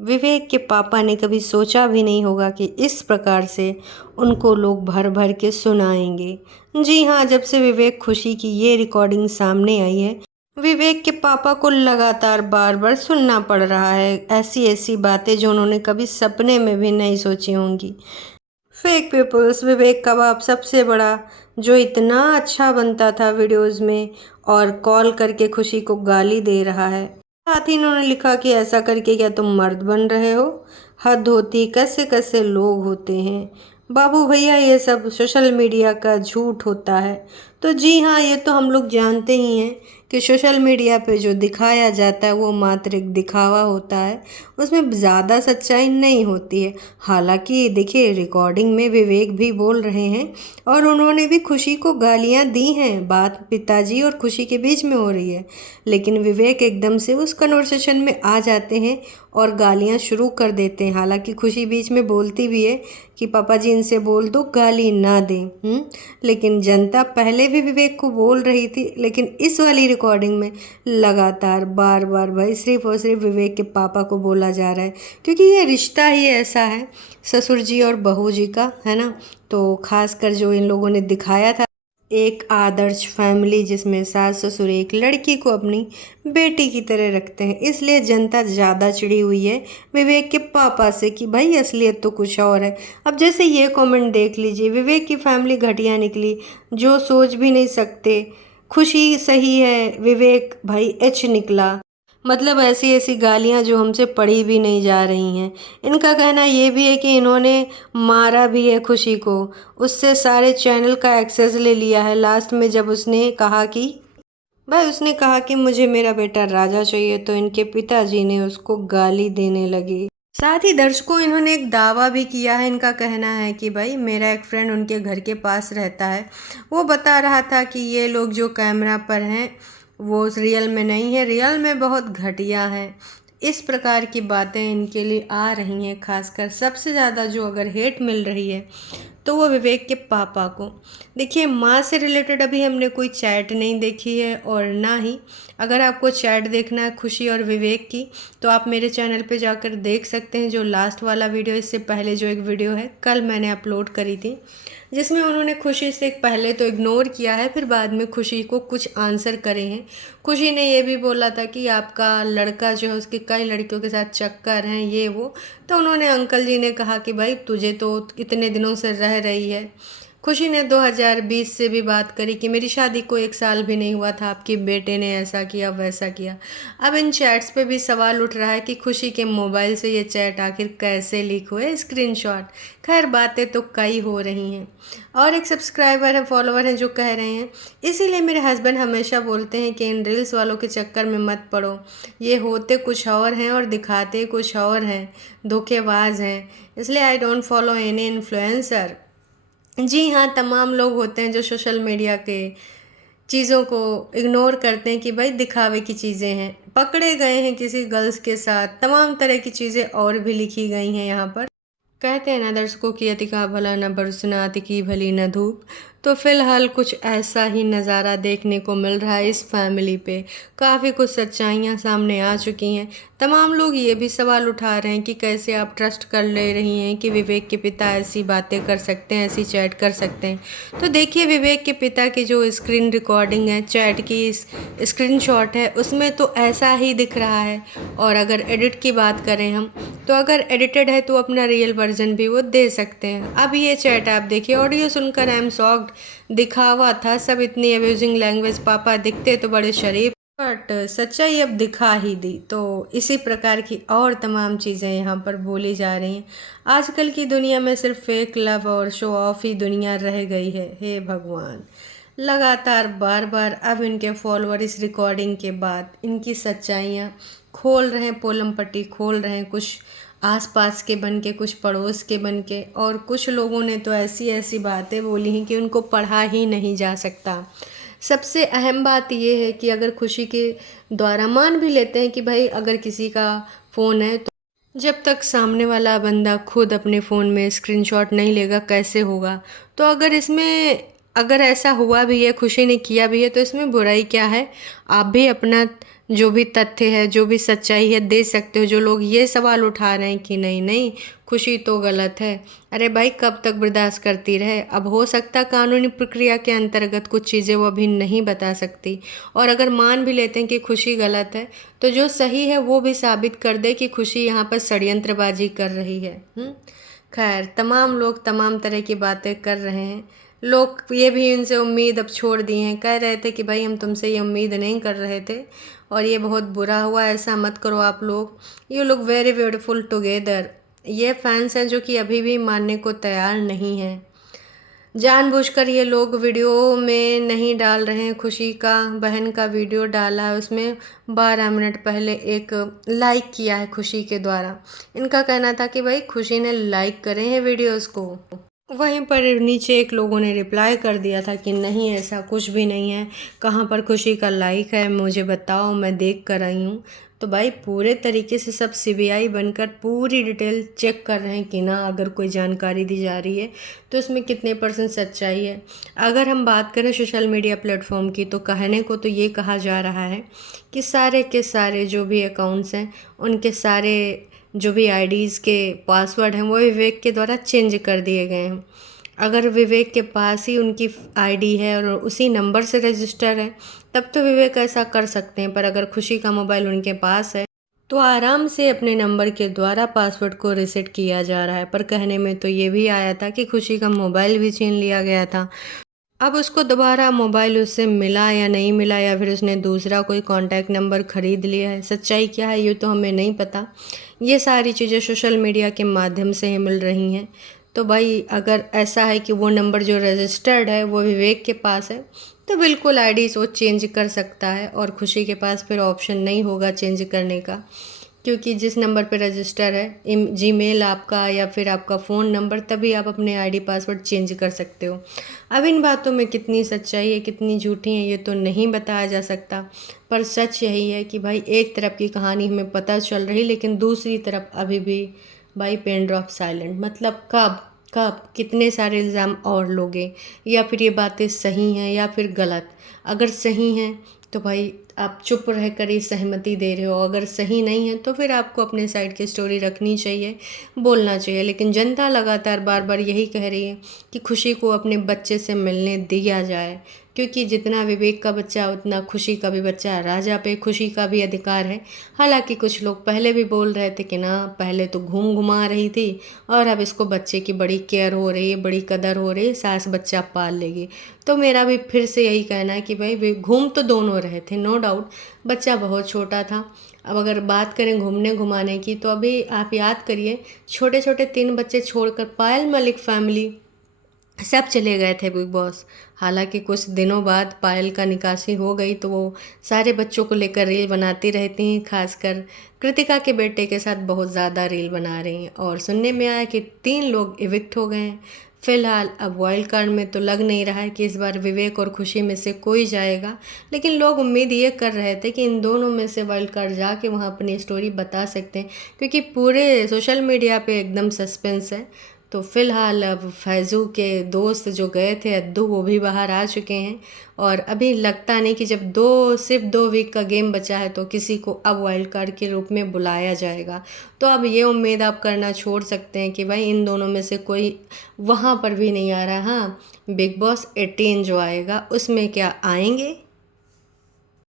विवेक के पापा ने कभी सोचा भी नहीं होगा कि इस प्रकार से उनको लोग भर भर के सुनाएंगे। जी हाँ, जब से विवेक खुशी की ये रिकॉर्डिंग सामने आई है, विवेक के पापा को लगातार बार बार सुनना पड़ रहा है ऐसी ऐसी बातें जो उन्होंने कभी सपने में भी नहीं सोची होंगी। फेक पीपल्स, विवेक का बाप सबसे बड़ा, जो इतना अच्छा बनता था वीडियोस में, और कॉल करके खुशी को गाली दे रहा है। साथ ही इन्होंने लिखा कि ऐसा करके क्या तुम मर्द बन रहे हो? हद होती, कैसे कैसे लोग होते हैं। बाबू भैया, ये सब सोशल मीडिया का झूठ होता है। तो जी हाँ, ये तो हम लोग जानते ही हैं कि सोशल मीडिया पे जो दिखाया जाता है वो मात्र एक दिखावा होता है, उसमें ज़्यादा सच्चाई नहीं होती है। हालांकि देखिए, रिकॉर्डिंग में विवेक भी बोल रहे हैं और उन्होंने भी खुशी को गालियां दी हैं। बात पिताजी और खुशी के बीच में हो रही है, लेकिन विवेक एकदम से उस कन्वर्सेशन में आ जाते हैं और गालियां शुरू कर देते हैं। हालांकि खुशी बीच में बोलती भी है कि पापा जी इनसे बोल दो गाली ना दें। लेकिन जनता पहले भी विवेक को बोल रही थी, लेकिन इस वाली रिकॉर्डिंग में लगातार बार बार भाई सिर्फ और सिर्फ विवेक के पापा को बोला जा रहा है, क्योंकि ये रिश्ता ही ऐसा है ससुर जी और बहू जी का, है ना। तो खासकर जो इन लोगों ने दिखाया था एक आदर्श फैमिली जिसमें सास ससुर एक लड़की को अपनी बेटी की तरह रखते हैं, इसलिए जनता ज़्यादा चिड़ी हुई है विवेक के पापा से कि भाई असलियत तो कुछ और है। अब जैसे ये कमेंट देख लीजिए, विवेक की फैमिली घटिया निकली, जो सोच भी नहीं सकते। खुशी सही है, विवेक भाई एच निकला। मतलब ऐसी ऐसी गालियाँ जो हमसे पढ़ी भी नहीं जा रही हैं। इनका कहना ये भी है कि इन्होंने मारा भी है खुशी को, उससे सारे चैनल का एक्सेस ले लिया है। लास्ट में जब उसने कहा कि भाई उसने कहा कि मुझे मेरा बेटा राजा चाहिए, तो इनके पिताजी ने उसको गाली देने लगी। साथ ही दर्शकों, इन्होंने एक दावा भी किया है। इनका कहना है कि भाई मेरा एक फ्रेंड उनके घर के पास रहता है, वो बता रहा था कि ये लोग जो कैमरा पर हैं वो रियल में नहीं है, रियल में बहुत घटिया है। इस प्रकार की बातें इनके लिए आ रही हैं। खासकर सबसे ज़्यादा जो अगर हेट मिल रही है तो वो विवेक के पापा को। देखिए, माँ से रिलेटेड अभी हमने कोई चैट नहीं देखी है, और ना ही अगर आपको चैट देखना है खुशी और विवेक की, तो आप मेरे चैनल पे जाकर देख सकते हैं। जो लास्ट वाला वीडियो, इससे पहले जो एक वीडियो है कल मैंने अपलोड करी थी, जिसमें उन्होंने खुशी से पहले तो इग्नोर किया है, फिर बाद में खुशी को कुछ आंसर करे हैं। खुशी ने ये भी बोला था कि आपका लड़का जो है उसके कई लड़कियों के साथ चक्कर हैं, ये वो। तो उन्होंने अंकल जी ने कहा कि भाई तुझे तो इतने दिनों से रह रही है। खुशी ने 2020 से भी बात करी कि मेरी शादी को 1 साल भी नहीं हुआ था, आपके बेटे ने ऐसा किया वैसा किया। अब इन चैट्स पे भी सवाल उठ रहा है कि खुशी के मोबाइल से ये चैट आखिर कैसे लीक हुए, स्क्रीनशॉट। खैर, बातें तो कई हो रही हैं। और एक सब्सक्राइबर है, फॉलोअर हैं, जो कह रहे हैं इसीलिए मेरे हस्बैंड हमेशा बोलते हैं कि इन रील्स वालों के चक्कर में मत पड़ो, ये होते कुछ और हैं और दिखाते कुछ और हैं, धोखेबाज हैं, इसलिए I don't follow any influencer. जी हाँ, तमाम लोग होते हैं जो सोशल मीडिया के चीज़ों को इग्नोर करते हैं कि भाई दिखावे की चीज़ें हैं। पकड़े गए हैं किसी गर्ल्स के साथ, तमाम तरह की चीज़ें और भी लिखी गई हैं यहाँ पर। कहते हैं ना दर्शकों की अति का भला न बरसना, अति की भली न धूप। तो फिलहाल कुछ ऐसा ही नज़ारा देखने को मिल रहा है इस फैमिली पे। काफ़ी कुछ सच्चाइयाँ सामने आ चुकी हैं। तमाम लोग ये भी सवाल उठा रहे हैं कि कैसे आप ट्रस्ट कर ले रही हैं कि विवेक के पिता ऐसी बातें कर सकते हैं, ऐसी चैट कर सकते हैं। तो देखिए, विवेक के पिता की जो स्क्रीन रिकॉर्डिंग है, चैट की स्क्रीनशॉट है, उसमें तो ऐसा ही दिख रहा है। और अगर एडिट की बात करें हम, तो अगर एडिटेड है तो अपना रियल वर्जन भी वो दे सकते हैं। अब ये चैट आप देखिए, ऑडियो सुनकर आई एम सॉक्ड, दिखावा था सब, इतनी अब्यूजिंग लैंग्वेज, पापा दिखते तो बड़े शरीफ, बट सच्चाई अब दिखा ही दी। तो इसी प्रकार की और तमाम चीज़ें यहाँ पर बोली जा रही हैं। आजकल की दुनिया में सिर्फ फेक लव और शो ऑफ ही दुनिया रह गई है। हे भगवान, लगातार बार बार अब इनके फॉलोअर इस रिकॉर्डिंग के बाद इनकी सच्चाइयाँ खोल रहे हैं, पोलम पट्टी खोल रहे हैं, कुछ आसपास के बन के, कुछ पड़ोस के बन के, और कुछ लोगों ने तो ऐसी ऐसी बातें बोली हैं कि उनको पढ़ा ही नहीं जा सकता। सबसे अहम बात ये है कि अगर खुशी के द्वारा मान भी लेते हैं कि भाई अगर किसी का फ़ोन है, तो जब तक सामने वाला बंदा खुद अपने फ़ोन में स्क्रीनशॉट नहीं लेगा कैसे होगा। तो अगर इसमें अगर ऐसा हुआ भी है, खुशी ने किया भी है, तो इसमें बुराई क्या है। आप भी अपना जो भी तथ्य है, जो भी सच्चाई है दे सकते हो। जो लोग ये सवाल उठा रहे हैं कि नहीं नहीं खुशी तो गलत है, अरे भाई कब तक बर्दाश्त करती रहे। अब हो सकता कानूनी प्रक्रिया के अंतर्गत कुछ चीज़ें वो अभी नहीं बता सकती, और अगर मान भी लेते हैं कि खुशी गलत है, तो जो सही है वो भी साबित कर दे कि खुशी यहाँ पर षड्यंत्रबाजी कर रही है। खैर, तमाम लोग तमाम तरह की बातें कर रहे हैं। लोग ये भी इनसे उम्मीद अब छोड़ दिए हैं, कह रहे थे कि भाई हम तुमसे ये उम्मीद नहीं कर रहे थे और ये बहुत बुरा हुआ, ऐसा मत करो आप लोग, you look very beautiful together. ये फैंस हैं जो कि अभी भी मानने को तैयार नहीं हैं। जानबूझकर ये लोग वीडियो में नहीं डाल रहे हैं। खुशी का बहन का वीडियो डाला है, उसमें 12 मिनट पहले एक लाइक किया है खुशी के द्वारा। इनका कहना था कि भाई खुशी ने लाइक करे हैं वीडियोस को। वहीं पर नीचे एक लोगों ने रिप्लाई कर दिया था कि नहीं ऐसा कुछ भी नहीं है, कहाँ पर खुशी का लाइक है मुझे बताओ, मैं देख कर आई हूँ। तो भाई पूरे तरीके से सब सीबीआई बनकर पूरी डिटेल चेक कर रहे हैं कि ना अगर कोई जानकारी दी जा रही है तो उसमें कितने % सच्चाई है। अगर हम बात करें सोशल मीडिया प्लेटफॉर्म की, तो कहने को तो ये कहा जा रहा है कि सारे के सारे जो भी अकाउंट्स हैं उनके सारे जो भी आईडीज़ के पासवर्ड हैं वो विवेक के द्वारा चेंज कर दिए गए हैं। अगर विवेक के पास ही उनकी आईडी है और उसी नंबर से रजिस्टर है, तब तो विवेक ऐसा कर सकते हैं। पर अगर खुशी का मोबाइल उनके पास है तो आराम से अपने नंबर के द्वारा पासवर्ड को रीसेट किया जा रहा है। पर कहने में तो ये भी आया था कि खुशी का मोबाइल भी छीन लिया गया था। अब उसको दोबारा मोबाइल उससे मिला या नहीं मिला, या फिर उसने दूसरा कोई कॉन्टैक्ट नंबर ख़रीद लिया है, सच्चाई क्या है ये तो हमें नहीं पता। ये सारी चीज़ें सोशल मीडिया के माध्यम से ही मिल रही हैं। तो भाई अगर ऐसा है कि वो नंबर जो रजिस्टर्ड है वो विवेक के पास है, तो बिल्कुल आईडीज़ वो चेंज कर सकता है, और खुशी के पास फिर ऑप्शन नहीं होगा चेंज करने का, क्योंकि जिस नंबर पे रजिस्टर है जीमेल आपका या फिर आपका फ़ोन नंबर, तभी आप अपने आईडी पासवर्ड चेंज कर सकते हो। अब इन बातों में कितनी सच्चाई है कितनी झूठी है ये तो नहीं बताया जा सकता, पर सच यही है कि भाई एक तरफ की कहानी हमें पता चल रही, लेकिन दूसरी तरफ अभी भी भाई पेन ड्रॉप साइलेंट। मतलब कब कब कितने सारे इल्ज़ाम और लोगे, या फिर ये बातें सही हैं या फिर गलत। अगर सही हैं तो भाई आप चुप रह कर ही सहमति दे रहे हो, अगर सही नहीं है तो फिर आपको अपने साइड की स्टोरी रखनी चाहिए, बोलना चाहिए। लेकिन जनता लगातार बार बार यही कह रही है कि खुशी को अपने बच्चे से मिलने दिया जाए, क्योंकि जितना विवेक का बच्चा उतना खुशी का भी बच्चा है। राजा पे खुशी का भी अधिकार है। हालांकि कुछ लोग पहले भी बोल रहे थे कि ना पहले तो घूम घुमा रही थी और अब इसको बच्चे की बड़ी केयर हो रही है, बड़ी कदर हो रही है, सास बच्चा पाल लेगी। तो मेरा भी फिर से यही कहना है कि भाई घूम तो दोनों रहे थे, नो डाउट, बच्चा बहुत छोटा था। अब अगर बात करें घूमने घुमाने की, तो अभी आप याद करिए छोटे छोटे 3 बच्चे छोड़कर पायल मलिक फैमिली सब चले गए थे बिग बॉस। हालांकि कुछ दिनों बाद पायल का निकासी हो गई, तो वो सारे बच्चों को लेकर रील बनाती रहती हैं, खासकर कृतिका के बेटे के साथ बहुत ज़्यादा रील बना रही हैं। और सुनने में आया कि 3 लोग इविक्ट हो गए हैं। फिलहाल अब वाइल्ड कार्ड में तो लग नहीं रहा है कि इस बार विवेक और खुशी में से कोई जाएगा, लेकिन लोग उम्मीद ये कर रहे थे कि इन दोनों में से वाइल्ड कार्ड जाके वहाँ अपनी स्टोरी बता सकते हैं, क्योंकि पूरे सोशल मीडिया पे एकदम सस्पेंस है। तो फिलहाल अब फैज़ू के दोस्त जो गए थे अद्दू, वो भी बाहर आ चुके हैं, और अभी लगता नहीं कि जब सिर्फ 2 वीक का गेम बचा है तो किसी को अब वाइल्ड कार्ड के रूप में बुलाया जाएगा। तो अब ये उम्मीद आप करना छोड़ सकते हैं कि भाई इन दोनों में से कोई वहाँ पर भी नहीं आ रहा। हाँ, बिग बॉस 18 जो आएगा उसमें क्या आएंगे